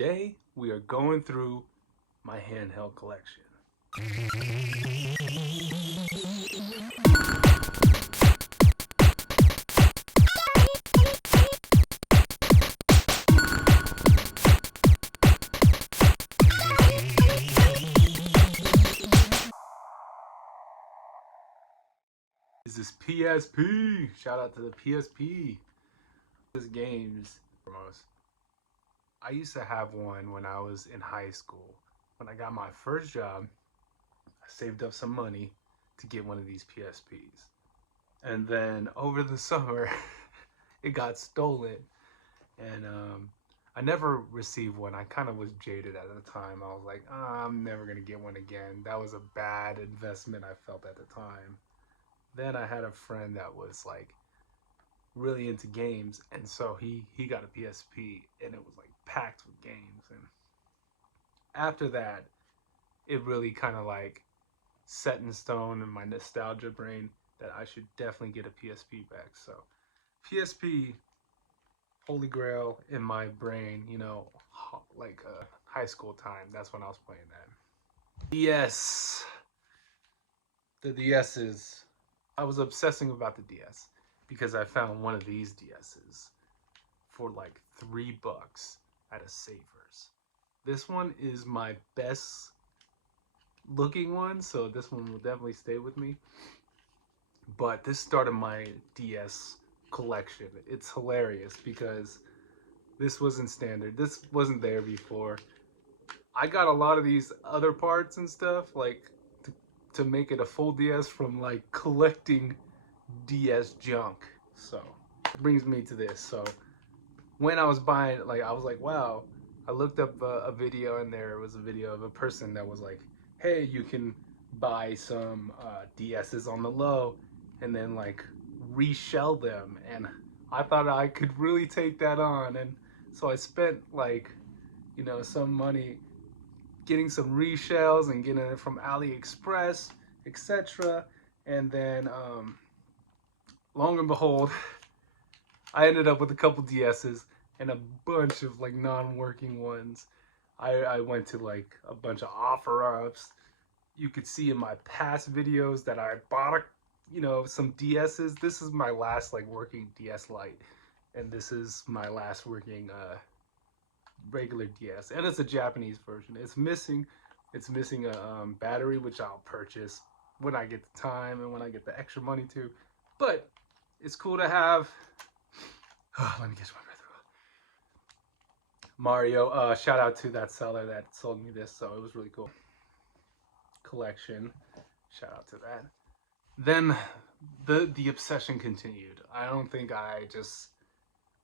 Today we are going through my handheld collection. This is PSP. Shout out to the PSP. This games foremost. I used to have one when I was in high school. When I got my first job, I saved up some money to get one of these PSPs. And then over the summer, it got stolen. And I never received one. I kind of was jaded at the time. I was like, I'm never going to get one again. That was a bad investment I felt at the time. Then I had a friend that was like really into games, and so he got a PSP, and it was like packed with games. And after that, it really kind of like set in stone in my nostalgia brain that I should definitely get a PSP back. So PSP, holy grail in my brain, like high school time. That's when I was playing that. DS, the DS's. I was obsessing about the DS because I found one of these DS's for like $3 at a Savers. This one is my best looking one, so this one will definitely stay with me. But this started my DS collection. It's hilarious because this wasn't standard. This wasn't there before. I got a lot of these other parts and stuff, like to make it a full DS from like collecting DS junk. So it brings me to this. So when I was buying, like, I was like, wow. I looked up a video, and there was a video of a person that was like, hey, you can buy some DS's on the low and then like reshell them. And I thought I could really take that on. And so I spent like, some money getting some reshells and getting it from AliExpress, etc. And then, long and behold, I ended up with a couple DS's and a bunch of like non-working ones. I went to like a bunch of offer ups. You could see in my past videos that I bought some DS's. This is my last like working DS Lite, and this is my last working regular DS, and it's a Japanese version. It's missing a battery, which I'll purchase when I get the time and when I get the extra money to. But it's cool to have. Let me catch my breath. Mario, shout out to that seller that sold me this, so it was really cool. Collection, shout out to that. Then the obsession continued. I don't think I just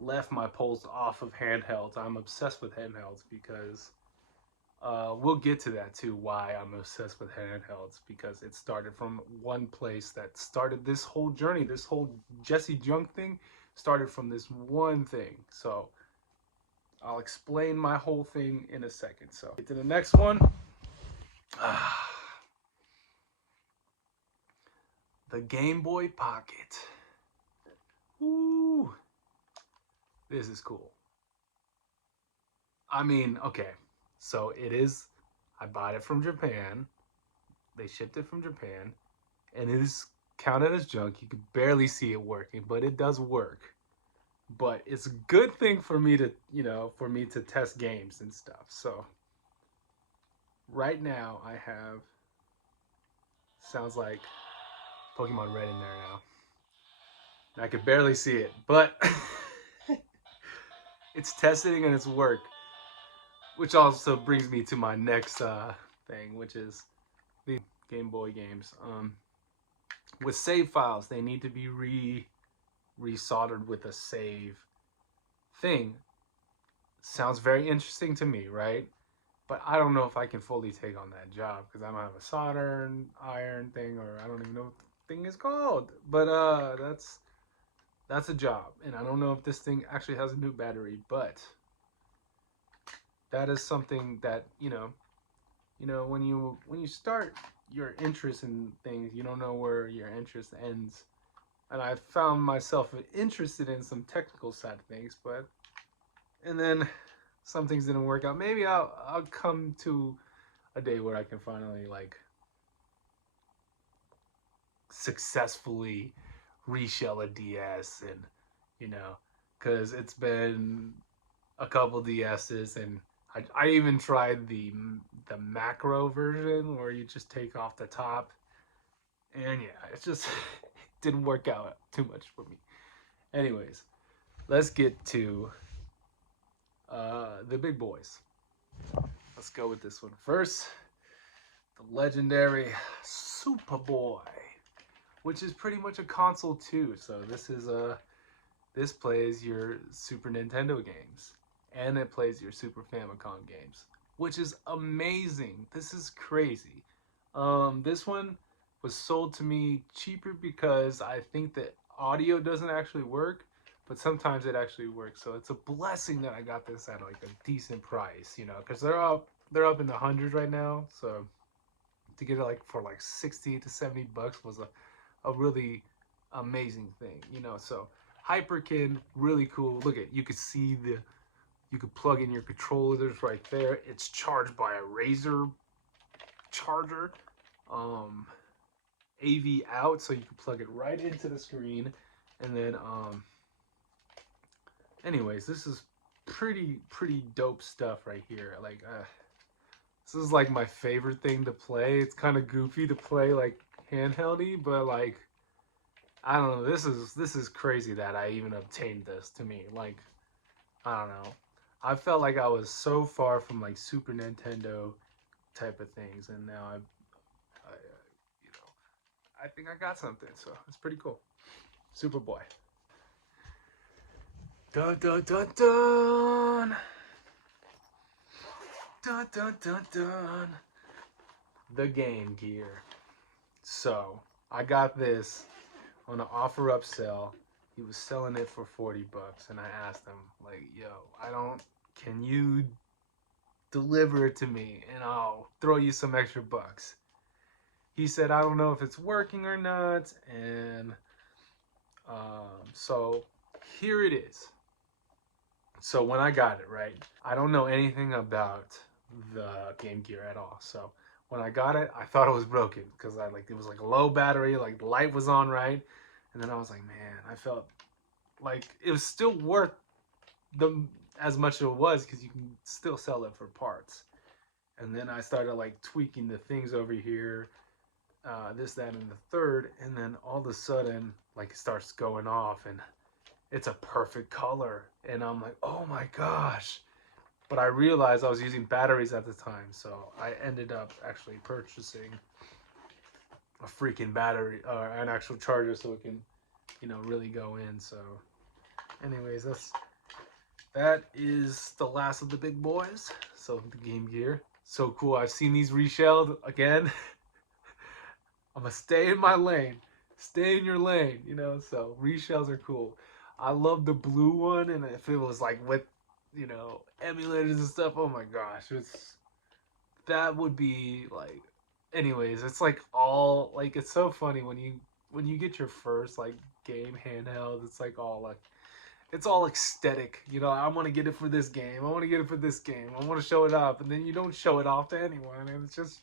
left my pulse off of handhelds. I'm obsessed with handhelds because we'll get to that too, why I'm obsessed with handhelds, because it started from one place that started this whole journey. This whole Jessie junk thing started from this one thing. So I'll explain my whole thing in a second. So get to the next one. The Game Boy Pocket. Ooh, this is cool. I mean, okay, so it is, I bought it from Japan. They shipped it from Japan, and it is counted as junk. You can barely see it working, but it does work. But it's a good thing for me to, test games and stuff. So right now I have, sounds like Pokemon Red in there now. I can barely see it, but it's testing and it's work. Which also brings me to my next thing, which is the Game Boy games. With save files, they need to be resoldered with a save thing. Sounds very interesting to me, right? But I don't know if I can fully take on that job because I don't have a solder and iron thing, or I don't even know what the thing is called. But that's a job, and I don't know if this thing actually has a new battery, but that is something that when you start your interest in things, you don't know where your interest ends. And I found myself interested in some technical side of things, and then some things didn't work out. Maybe I'll come to a day where I can finally like successfully reshell a DS, and you know, because it's been a couple DSs, and I even tried the macro version where you just take off the top, and yeah, it just didn't work out too much for me. Anyways, let's get to the big boys. Let's go with this one first. The legendary Superboy, which is pretty much a console too. So this plays your Super Nintendo games, and it plays your Super Famicom games, which is amazing. This is crazy. This one was sold to me cheaper because I think that audio doesn't actually work, but sometimes it actually works. So it's a blessing that I got this at like a decent price, you know, because they're up in the hundreds right now. So to get it like for like 60 to 70 bucks was a really amazing thing, you know. So Hyperkin, really cool. Look at, you could see you could plug in your controllers right there. It's charged by a Razer charger. AV out, so you can plug it right into the screen. And then anyways, this is pretty dope stuff right here. Like this is like my favorite thing to play. It's kind of goofy to play like handheldy, but like I don't know. This is crazy that I even obtained this. To me, like I don't know. I felt like I was so far from like Super Nintendo type of things, and now you know, I think I got something. So it's pretty cool. Superboy. Dun dun dun dun. Dun dun dun dun. The Game Gear. So I got this on an offer up sale. He was selling it for 40 bucks, and I asked him like, "Yo, can you deliver it to me and I'll throw you some extra bucks?" He said, "I don't know if it's working or not," and so here it is. So when I got it, right, I don't know anything about the Game Gear at all. So when I got it, I thought it was broken because I like it was like a low battery, like the light was on right, and then I was like, man, I felt like it was still worth the as much as it was because you can still sell it for parts. And then I started like tweaking the things over here, this, that, and the third, and then all of a sudden, like it starts going off, and it's a perfect color, and I'm like, oh my gosh. But I realized I was using batteries at the time, so I ended up actually purchasing a freaking battery or an actual charger so it can, you know, really go in. So anyways, that is the last of the big boys. So the Game Gear, so cool. I've seen these reshelled again. I'm gonna stay in my lane. Stay in your lane, you know. So reshells are cool. I love the blue one, and if it was like with, you know, emulators and stuff, oh my gosh, that would be like. Anyways, it's like all like it's so funny when you get your first like game handheld. It's like all like it's all aesthetic, you know. I want to get it for this game. I want to get it for this game. I want to show it off, and then you don't show it off to anyone, and it's just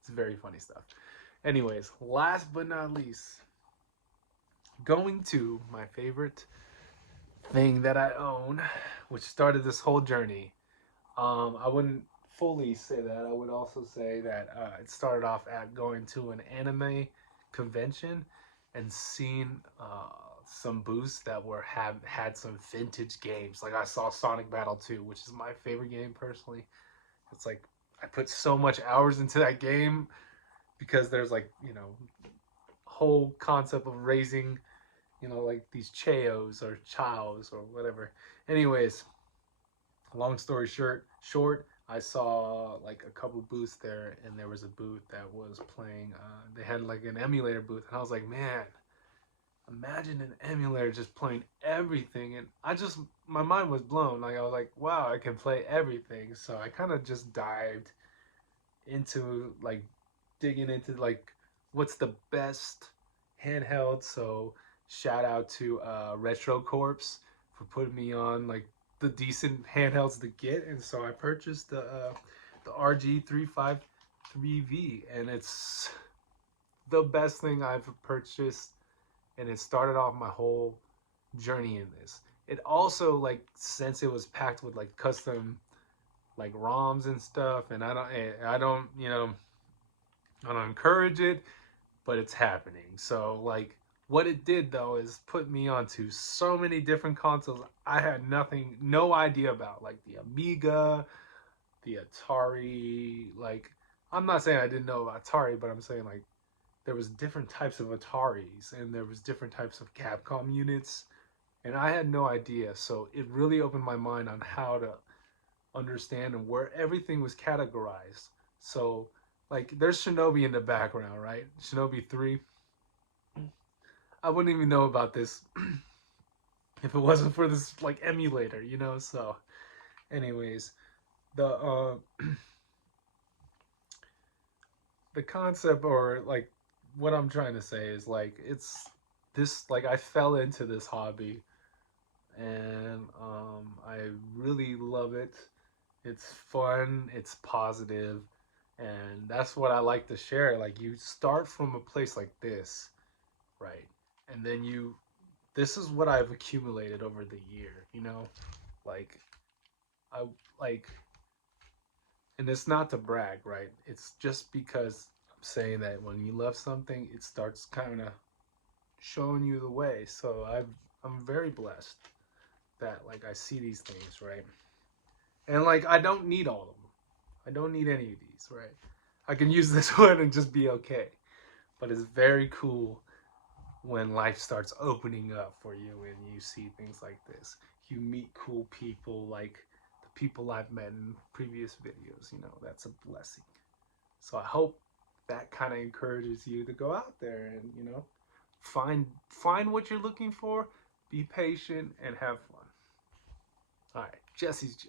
it's very funny stuff. Anyways, last but not least, going to my favorite thing that I own, which started this whole journey. I wouldn't fully say that. I would also say that it started off at going to an anime convention and seeing some booths that had some vintage games. Like I saw Sonic Battle 2, which is my favorite game personally. It's like I put so much hours into that game because there's like, you know, whole concept of raising, you know, like these Cheos or Chows or whatever. Anyways, long story short, I saw like a couple booths there, and there was a booth that was playing. They had like an emulator booth, and I was like, man, imagine an emulator just playing everything. And my mind was blown. Like I was like, wow, I can play everything. So I kind of just dived into like digging into like what's the best handheld. So shout out to Retro Corps for putting me on like the decent handhelds to get, and so I purchased the RG353V, and it's the best thing I've purchased, and it started off my whole journey in this. It also, like, since it was packed with like custom like ROMs and stuff, and I don't encourage it, but it's happening. So like what it did though is put me onto so many different consoles I had no idea about, like the Amiga, the Atari. Like, I'm not saying I didn't know about Atari, but I'm saying like there was different types of Ataris and there was different types of Capcom units, and I had no idea. So it really opened my mind on how to understand and where everything was categorized. So like there's Shinobi in the background, right? Shinobi 3. I wouldn't even know about this if it wasn't for this like emulator, you know? So anyways, the the concept, or like what I'm trying to say is like it's this, like I fell into this hobby, and I really love it. It's fun, it's positive, and that's what I like to share. Like you start from a place like this, right? And then this is what I've accumulated over the year, you know? Like I like, and it's not to brag, right? It's just because I'm saying that when you love something, it starts kind of showing you the way. So I'm very blessed that like I see these things, right? And like I don't need all of them. I don't need any of these, right? I can use this one and just be okay. But it's very cool when life starts opening up for you and you see things like this. You meet cool people like the people I've met in previous videos, you know, that's a blessing. So I hope that kind of encourages you to go out there and, you know, find what you're looking for, be patient, and have fun. All right, Jesse's